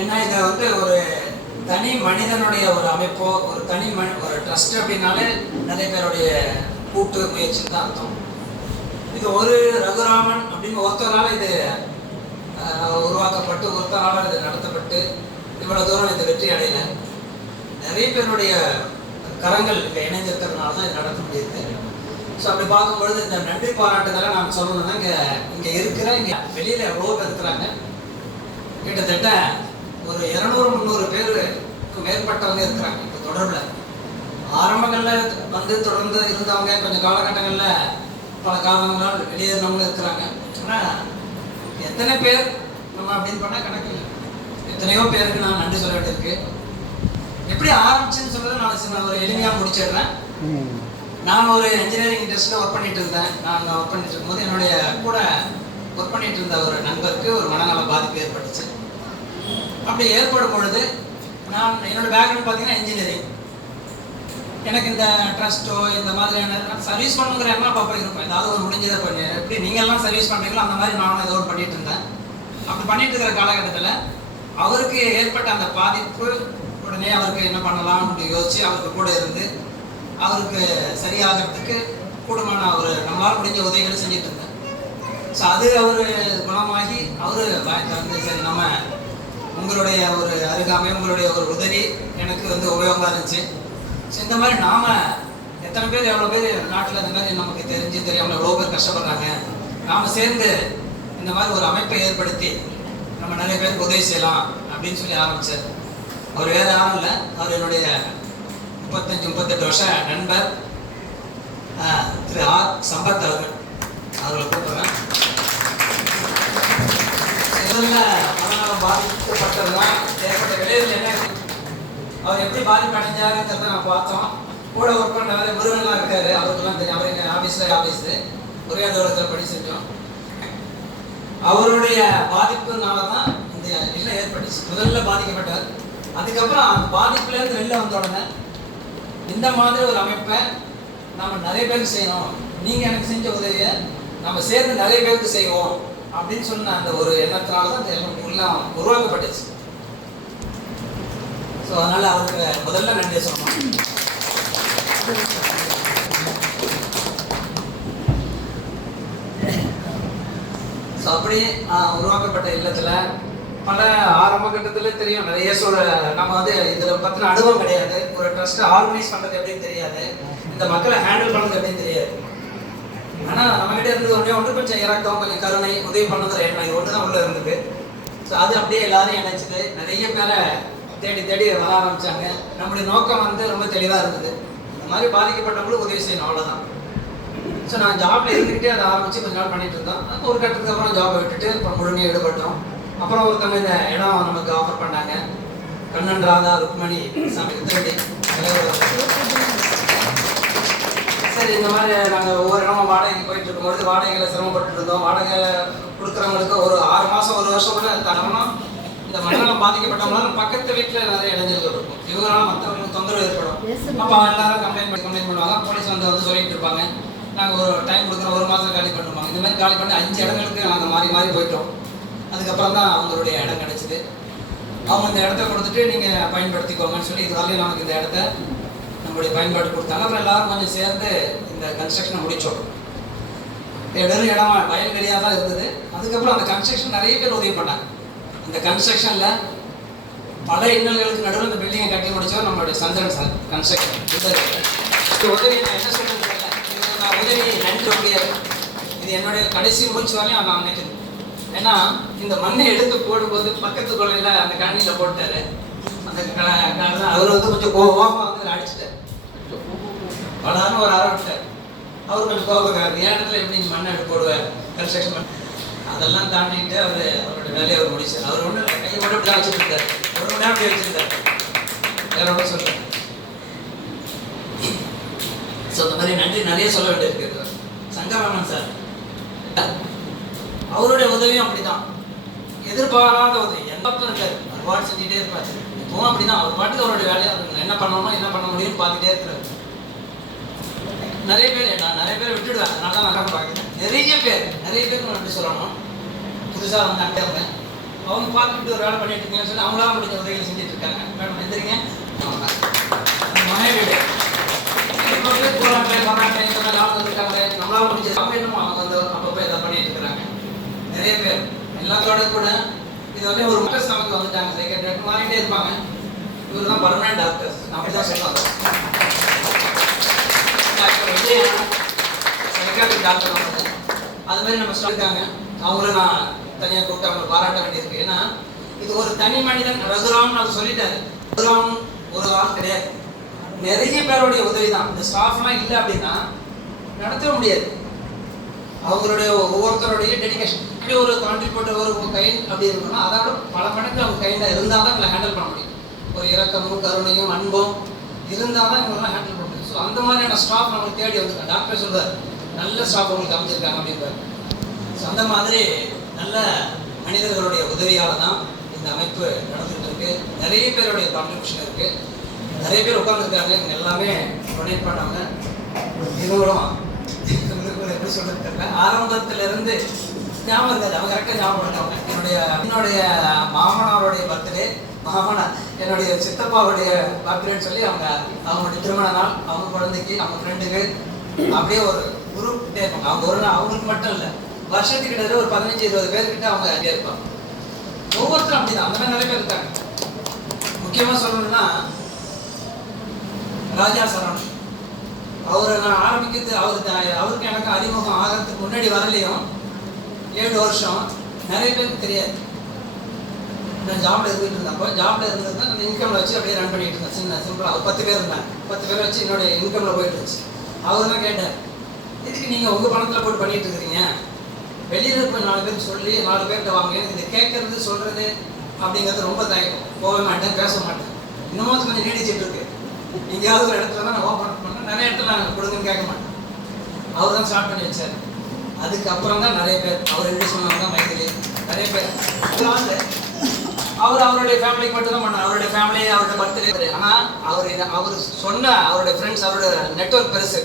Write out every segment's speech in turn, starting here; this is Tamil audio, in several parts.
ஏன்னா இதை ஒரு தனி மனிதனுடைய ஒரு அமைப்போ ஒரு ஒரு ட்ரஸ்ட் அப்படின்னாலே நிறைய பேருடைய கூட்டு முயற்சின்னு தான் அர்த்தம். இது ஒரு ரகுராமன் அப்படின்னு ஒருத்தரால் இது உருவாக்கப்பட்டு ஒருத்தரால் இது நடத்தப்பட்டு இவ்வளோ தூரம் இது வெற்றி அடையலை. நிறைய பேருடைய கரங்கள் இங்கே இணைஞ்சிருக்கிறதுனால தான் இது நடத்த முடியுது. ஸோ அப்படி பார்க்கும்பொழுது இந்த நன்றி பாராட்டுதலை நான் சொல்லணும்னா இங்கே வெளியில் எவ்வளோ பேர் இருக்கிறாங்க. கிட்டத்தட்ட ஒரு 200-300 பேருக்கு மேற்பட்டவங்க இருக்கிறாங்க இப்போ தொடர்பில். ஆரம்பங்களில் தொடர்ந்து இருந்தவங்க கொஞ்சம் காலகட்டங்களில் பல காரணங்களால் வெளியேறினவங்களும் இருக்கிறாங்க. ஆனால் எத்தனை பேர் நம்ம அப்படின்னு பண்ணால் கணக்கு இல்லை. எத்தனையோ பேருக்கு நான் நன்றி சொல்ல வேண்டியிருக்கு. எப்படி ஆரம்பிச்சுன்னு சொல்றது நான் ஒரு எளிமையாக முடிச்சிடுறேன். நான் ஒரு இன்ஜினியரிங் இண்டஸ்ட்ரியில் ஒர்க் பண்ணிட்டு இருந்தேன். நான் ஒர்க் பண்ணிட்டு இருக்கும்போது என்னுடைய கூட ஒர்க் பண்ணிட்டு இருந்த ஒரு நண்பருக்கு ஒரு மனநல பாதிப்பு ஏற்பட்டுச்சு. அப்படி ஏற்படும் பொழுது என்னோட பேக்ரவுண்ட் பார்த்தீங்கன்னா இன்ஜினியரிங். எனக்கு இந்த ட்ரஸ்ட்டோ இந்த மாதிரியான சர்வீஸ் பண்ணுங்கிற எண்ணம் பாப்பா இருக்கும். ஏதாவது ஒரு முடிஞ்சதை பண்ணி எப்படி நீங்கள்லாம் சர்வீஸ் பண்ணுறீங்களோ அந்த மாதிரி நானும் ஏதோ ஒரு பண்ணிட்டு இருந்தேன். அப்படி பண்ணிட்டு இருக்கிற காலகட்டத்தில் அவருக்கு ஏற்பட்ட அந்த பாதிப்பு உடனே அவருக்கு என்ன பண்ணலாம் அப்படின்னு யோசிச்சு அவருக்கு கூட இருந்து அவருக்கு சரியாகிறதுக்கு கூடுமான நம்மளால் முடிஞ்ச உதவிகளை செஞ்சுட்டு இருந்தேன். ஸோ அது அவர் குணமாகி அவர் வந்து சரி நம்ம உங்களுடைய ஒரு அருகாமை உங்களுடைய ஒரு உதவி எனக்கு உபயோகமாக இருந்துச்சு. ஸோ இந்த மாதிரி நாம் எத்தனை பேர் எவ்வளோ பேர் நாட்டில் இந்த மாதிரி நமக்கு தெரியாமல் எவ்வளோ பேர் கஷ்டப்படுறாங்க. நாம் சேர்ந்து இந்த மாதிரி ஒரு அமைப்பை ஏற்படுத்தி நம்ம நிறைய பேருக்கு உதவி செய்யலாம் அப்படின்னு சொல்லி ஆரம்பித்தார். அவர் வேறு யாரும் இல்லை, அவர் என்னுடைய 35-38 வருஷ நண்பர் திரு ஆர் சம்பத் அவர்களை கூப்பிடுறேன். முதல்ல மனநலம் பாதிக்கப்பட்டதுதான் ஏற்பட்ட விளைவுகள் என்ன, அவர் எப்படி பாதிப்பு அடைஞ்சாருங்கிறத நான் பார்த்தோம். கூட ஒர்க் பண்ண முருகன்லாம் இருக்காரு, அவருக்கெல்லாம் தெரியும். அவர் எங்கள் ஆஃபீஸு ஒரே அலுவலகத்தில் பணி செஞ்சோம். அவருடைய பாதிப்புனால தான் இந்த நிலை ஏற்பட்டுச்சு. முதல்ல பாதிக்கப்பட்டார். அதுக்கப்புறம் அந்த பாதிப்புலேருந்து வெளில வந்த உடனே இந்த மாதிரி ஒரு அமைப்பை நம்ம நிறைய பேருக்கு செய்யணும், நீங்கள் எனக்கு செஞ்ச உதவியை நம்ம சேர்ந்து நிறைய பேருக்கு செய்வோம் அப்படின்னு சொன்ன அந்த ஒரு எண்ணத்தினால தான் இந்த எல்லாம் உருவாக்கப்பட்டுச்சு. ஸோ அதனால் அவருக்கு முதல்ல நன்றி சொல்லணும். ஸோ அப்படி உருவாக்கப்பட்ட இல்லத்தில் பல ஆரம்ப கட்டத்தில் தெரியும் நிறைய நம்ம இதில் பற்றின அனுபவம் கிடையாது. ஒரு ட்ரஸ்ட்டை ஆர்கனைஸ் பண்ணுறது எப்படின்னு தெரியாது, இந்த மக்களை ஹேண்டில் பண்ணுறது எப்படின்னு தெரியாது. ஆனால் நம்மகிட்ட இருந்தது ஒன்று கொஞ்சம் இறக்கம், கொஞ்சம் கருணை, உதவி பண்ணுற எண்ணம், இது ஒன்று தான் உள்ள இருந்தது. ஸோ அது அப்படியே எல்லாரையும் இணைச்சிட்டு நிறைய பேரை தேடி வர ஆரம்பித்தாங்க. நம்முடைய நோக்கம் ரொம்ப தெளிவாக இருந்தது, இந்த மாதிரி பாதிக்கப்பட்டவங்களுக்கு உதவி செய்யணும், அவ்வளோதான். ஸோ நான் ஜாப்ல இருந்துக்கிட்டே அதை ஆரம்பித்து கொஞ்ச நாள் பண்ணிட்டு இருந்தோம். அப்போ ஒரு கட்டத்துக்கு அப்புறம் ஜாபை விட்டுட்டு அப்புறம் முழுமையாக ஈடுபட்டோம். அப்புறம் ஒருத்தவங்க இந்த இடம் நமக்கு ஆஃபர் பண்ணாங்க. கண்ணன் ராதா ருக்மணி சரி, இந்த மாதிரி நாங்கள் ஒவ்வொரு இடமும் வாடகைக்கு போயிட்டு இருக்கும்போது வாடகைகளை சிரமப்பட்டு இருந்தோம். வாடகை கொடுக்குறவங்களுக்கு ஒரு 6 மாதம் 1 வருஷம் கூட தரணும். இந்த மனநலம் பாதிக்கப்பட்டவங்களால பக்கத்து வீட்டில் நிறைய இடைஞ்சல்கள் இருக்கும். இவங்களால மற்றவங்களுக்கு தொந்தரவு ஏற்படும். அப்போ எல்லாரும் கம்ப்ளைண்ட் பண்ணுவாங்க. போலீஸ் வந்து சொல்லிட்டு இருப்பாங்க, நாங்கள் ஒரு டைம் கொடுக்குறோம், 1 மாதம் காலி பண்ணுவாங்க. இந்த மாதிரி காலி பண்ணி 5 இடங்களுக்கு நாங்கள் மாறி போயிட்டோம். அதுக்கப்புறம் தான் அவங்களுடைய இடம் கிடச்சிது. அவங்க இந்த இடத்த கொடுத்துட்டு நீங்கள் பயன்படுத்திக்கோங்கன்னு சொல்லி இதுவரையும் நமக்கு இந்த இடத்த நம்மளுடைய பயன்பாடு கொடுத்தாங்க. அப்புறம் எல்லாரும் கொஞ்சம் சேர்ந்து இந்த கன்ஸ்ட்ரக்ஷனை முடித்தோம். வெறும் இடம் வயல்வெளியாக தான் இருந்தது. அதுக்கப்புறம் அந்த கன்ஸ்ட்ரக்ஷன் நிறைய பேர் உதவி பண்ணாங்க. இந்த கன்ஸ்ட்ரக்ஷனில் பல இன்னல்களுக்கு நடுவில் இந்த பில்டிங்கை கட்டி முடித்தோம் நம்மளுடைய சந்திரன் சார் கன்ஸ்ட்ரக்ஷன். இந்த உதவி நான் என்ன சொல்கிறது தெரியல, நான் உதவி நன்றி முடியாது. இது என்னுடைய கடைசி மூச்சு வரையும் நான் நினைக்கிறேன். ஏன்னா இந்த மண்ணை எடுத்து போடும்போது பக்கத்து கொள்ளையில் அந்த கண்ணியில் போட்டார். அந்த அவர் கொஞ்சம் கோபமாக அடிச்சுட்டார். வளான்னு ஒரு ஆரம்பிட்டார். அவர் கொஞ்சம் கோபக்காரர், என் இடத்துல எப்படி நீ மண்ணை எடுத்து போடுவார் கன்ஸ்ட்ரக்ஷன் பண்ண. அதெல்லாம் தாண்டிட்டு அவருடைய வேலையை முடிச்சார். அவர் ஒன்றும் கையை மட்டும் இப்படி வச்சுட்டு இருந்தார். 1 மணி நேரம் அப்படி வச்சுருந்தார். வேற ஒன்றும் சொல்கிறேன். ஸோ இந்த மாதிரி நன்றி நிறைய சொல்ல வேண்டியிருக்கு. சங்கராமன் சார் அவருடைய உதவியும் அப்படிதான், எதிர்பாராத உதவி. எல்லாருக்கும் இருக்காரு, அவார்டு செஞ்சுட்டே இருப்பாரு. இப்போவும் அப்படிதான், அவர் பாட்டுக்கு அவருடைய வேலையை என்ன பண்ணணும் என்ன பண்ண முடியும்னு பார்த்துட்டே இருக்கிறாரு. நிறைய பேர் விட்டுடுவேன். அதனால தான் நான் பார்க்குறேன். நிறைய பேர் நன்றி சொல்லணும். புதுசாக அட்டவங்க அவங்க பார்த்துட்டு ஒரு வேலை பண்ணிட்டு இருக்கீங்கன்னு சொல்லி அவங்களால முடிஞ்ச உதவிகள் செஞ்சுட்டு இருக்காங்க. மேடம் எந்திரிங்க. மனைவி போராட்டம் போராட்டம் இந்த மாதிரி ஆளுங்க இருக்காங்க. நம்மளால முடிஞ்சது அவங்க என்னமோ அவங்க வந்து அப்பப்போ இதை பண்ணிட்டு இருக்கிறாங்க. நிறைய பேர் எல்லாத்தோட கூட இது வந்து ஒரு டாக்டர்ஸ் நமக்கு வந்துட்டாங்க. சைக்கியாட்ரிஸ்ட் மாறிட்டே இருப்பாங்க. இவர் தான் பர்மனன்ட் டாக்டர்ஸ். அப்படிதான் சொல்லுவாங்க. டாக்டர் விஜய் சைக்கியாட்ரிக் டாக்டர் வந்து அது மாதிரி நம்ம சொல்லியிருக்காங்க. அவங்களும் நான் தனியாக கூப்பிட்டு அவங்களை பாராட்ட வேண்டியிருக்கு. ஏன்னா இது ஒரு தனி மனிதன் ரகுராம்னு அவர் சொல்லிட்டாரு. ரகுராம் ஒரு ஆள் கிடையாது. நிறைய பேருடைய உதவி தான். இந்த ஸ்டாஃப்லாம் இல்லை அப்படின்னா நடத்தவே முடியாது. அவங்களுடைய ஒவ்வொருத்தருடைய டெடிகேஷன் இப்படி ஒரு கான்ட்ரிபியூட்டர் ஒரு கைண்ட் அப்படி இருக்கணும்னா அதோட பல மடங்கு அவங்க கைண்டாக இருந்தால் தான் இவங்களை ஹேண்டில் பண்ண முடியும். ஒரு இரக்கமும் கருணையும் அன்பும் இருந்தால் தான் இவங்களாம் ஹேண்டில் பண்ண முடியும். ஸோ அந்த மாதிரியான ஸ்டாஃப் நம்மளுக்கு தேடி வந்துருக்காங்க. டாக்டர் சொல்றாரு நல்ல ஸ்டாஃப் உங்களுக்கு அமைச்சிருக்காங்க அப்படின்றாரு. ஸோ அந்த மாதிரி நல்ல மனிதர்களுடைய உதவியால் தான் இந்த அமைப்பு நடந்துகிட்டு இருக்கு. நிறைய பேருடைய கான்ட்ரிபியூஷன் இருக்கு. நிறைய பேர் உட்காந்துருக்காங்க. இவங்க எல்லாமே டொனேட் பண்ணாங்க. இவங்களும் எப்படி சொல்றது தெரியல. ஆரம்பத்துல இருந்து ஞாபகம் இருக்காது. அவங்க கரெக்டாக ஞாபகம் பண்ணாங்க. என்னுடைய மாமனாருடைய பர்த்டே, மாமனார் என்னுடைய சித்தப்பாவுடைய பர்த்டேன்னு சொல்லி அவங்களுடைய திருமண நாள், அவங்க குழந்தைக்கு, அவங்க ஃப்ரெண்டுக்கு அப்படியே ஒரு குரூப் இருப்பாங்க. அவங்க ஒரு நாள் அவங்களுக்கு மட்டும் இல்லை, வருஷத்துக்கு கிட்டத்தட்ட ஒரு 15-20 பேர்கிட்ட அவங்க இருப்பாங்க. ஒவ்வொருத்தரும் அப்படிதான். அந்த மாதிரி நிறைய பேர் இருக்காங்க. முக்கியமாக சொல்லணும்னா ராஜா சரவணன், அவரை நான் ஆரம்பிக்கிறது அவருக்கு எனக்கு அறிமுகம் ஆகிறதுக்கு முன்னாடி வரலையும் 7 வருஷம் நிறைய பேருக்கு தெரியாது. நான் ஜாப்ல இருந்துட்டு இருந்தப்போ ஜாப்ல இருந்ததுன்னா அந்த இன்கம்ல வச்சு அப்படியே ரன் பண்ணிட்டு இருந்தேன். சின்ன சிம்பிளா 10 பேர் இருந்தாங்க. 10 பேர் வச்சு என்னுடைய இன்கம்ல போயிட்டு இருந்துச்சு. அவர் தான் கேட்டார், இதுக்கு நீங்க உங்க பணத்துல போட்டு பண்ணிட்டு இருக்கிறீங்க, வெளியில இருப்ப 4 பேர் சொல்லி 4 பேர்கிட்ட வாங்க, எனக்கு இதை கேட்கறது சொல்றது அப்படிங்கிறது ரொம்ப தயக்கம். போக மாட்டேன், பேச மாட்டேன். இன்னமும் அது கொஞ்சம் நீடிச்சிட்டு இருக்கு. எங்கேயாவது ஒரு இடத்துல தான் நான் ஓப்பன் பண்ணேன். நிறைய இடத்துல நான் கொடுங்கன்னு கேட்க மாட்டேன். அவர் தான் ஸ்டார்ட் பண்ணி வச்சார். அதுக்கப்புறம் தான் நிறைய பேர் அவர் எப்படி சொன்னாங்க தான் மைதிலி நிறைய பேர் அவருடைய ஃபேமிலிக்கு மட்டும் தான் பண்ணார். அவருடைய ஃபேமிலி, அவருடைய பர்த்டே. ஆனால் அவர் சொன்ன அவருடைய ஃப்ரெண்ட்ஸ், அவருடைய நெட்வொர்க் பெருசு.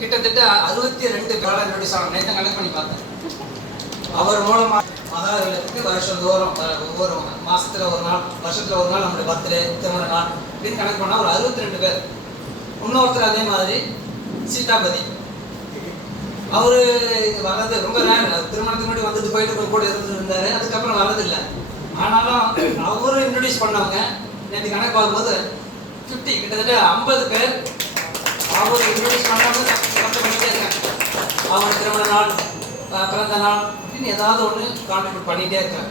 கிட்டத்தட்ட 62 பேரால் இன்ட்ரோடியூஸ் ஆகணும். நேற்று கனெக்ட் பண்ணி பார்த்தேன். அவர் மூலமாக மகாவிலத்துக்கு வருஷந்தோறும் ஒவ்வொரு மாசத்துல ஒரு நாள், வருஷத்துல ஒரு நாள் நம்மளுடைய பர்த்டே, திருமண நாள் அப்படின்னு கணக்கு பண்ணால் ஒரு 62 பேர். இன்னொருத்தர் அதே மாதிரி சீதாபதி, அவரு வர்றது ரொம்ப நேரம். திருமணத்துக்கு முன்னாடி வந்துட்டு போயிட்டு கூட இருந்துருந்தாரு. அதுக்கப்புறம் வர்றதில்லை. ஆனாலும் அவரு இன்ட்ரோடியூஸ் பண்ணவங்க நேற்று கணக்கு பார்க்கும்போது 50 கிட்டத்தட்ட 50 பேர் அவர் இன்ட்ரோடியூஸ் பண்ணாங்க. பண்ணிட்டே இருக்காங்க. அவங்க திருமண நாள், பிறந்த நாள் அப்படின்னு ஏதாவது ஒன்று கான்ட்ரிபியூட் பண்ணிகிட்டே இருக்காங்க.